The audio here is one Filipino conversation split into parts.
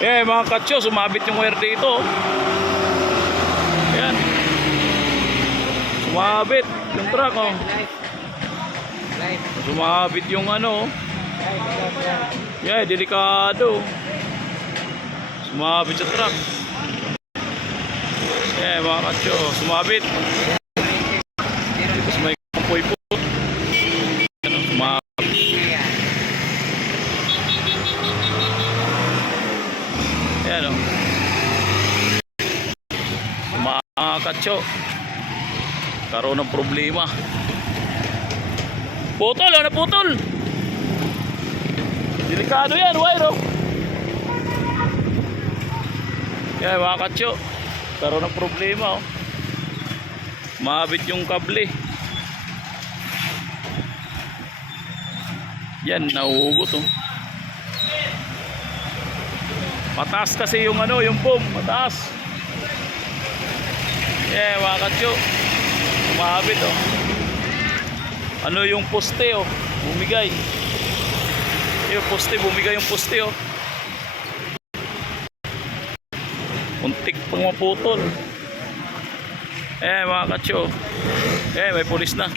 Eh mga katsyo, sumabit yung wire dito. Ayan. Sumabit yung truck oh. Sumabit yung ano. Yeah, delikado. Sumabit sa truck. Yeah mga katsyo, sumabit. Dito sa may kampoy po. Sumabit. Ayan o. Mga katsyo, karoon ng problema. Putol, ano putol? Delikado yan, wire o. Yan mga katsyo, karoon ng problema o. Mabit yung kable. Yan, nahuhugot o. Mataas kasi yung ano, yung boom, mataas. Yeah, mga katsyo. Umabit oh. Ano yung poste oh, bumigay. Yung poste, bumigay yung poste oh. Untik pang maputol. Eh mga katsyo. Eh may pulis na.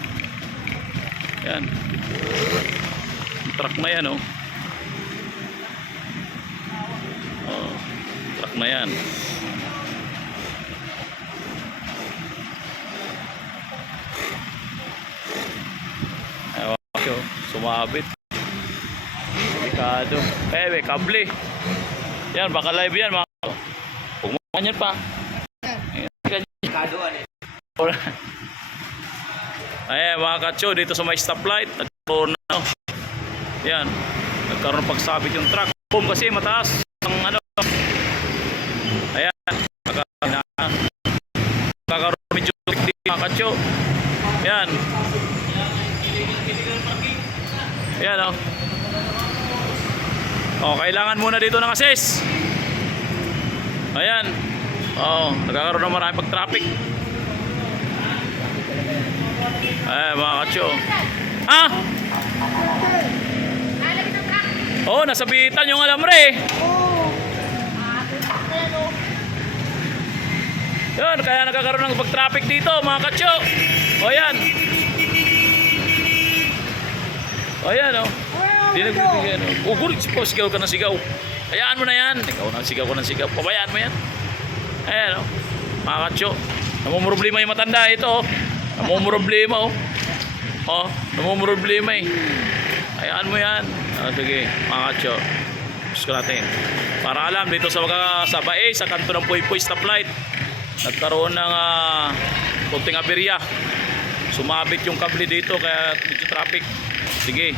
Yan. Truck na yan oh. Truck na yan. Ewan, sumabit. Delikado. Eh may kable. Yan baka live yan mga. Huwag mo yan pa. Delikado eh. Ayan mga katsyo, dito sa may stoplight nagkaroon na yan, nagkaroon pagsabit yung truck. Boom kasi mataas ang ano. Ayan, nagkakaroon medyo dito mga katsyo. Yan. Yan o. Oh, kailangan muna dito ng assist. Ayan. Oh, nagkakaroon ng marami pag-traffic. Ay, mga katsyo. Ah! Oh, nasabitan yung alambre. Yun, kaya nagkakaroon ng pag-traffic dito, mga katsyo. O yan. O yan, o. Di nagbibigyan, o. Gulit, sigaw ka ng sigaw. Hayaan mo na yan. Ikaw nang sigaw ko ng sigaw. Pabayaan mo yan. Ayan, o. Mga katsyo. Namumroblema yung matanda ito, o. Namumroblema, o. O, namumroblema eh. Hayaan mo yan. Sige, mga katsyo. Gusto natin. Para alam, dito sa Bae, sa kanto ng Puypuy stoplight, nagkaroon ng konting aberya. Sumabit yung kable dito, kaya dito traffic. Sige.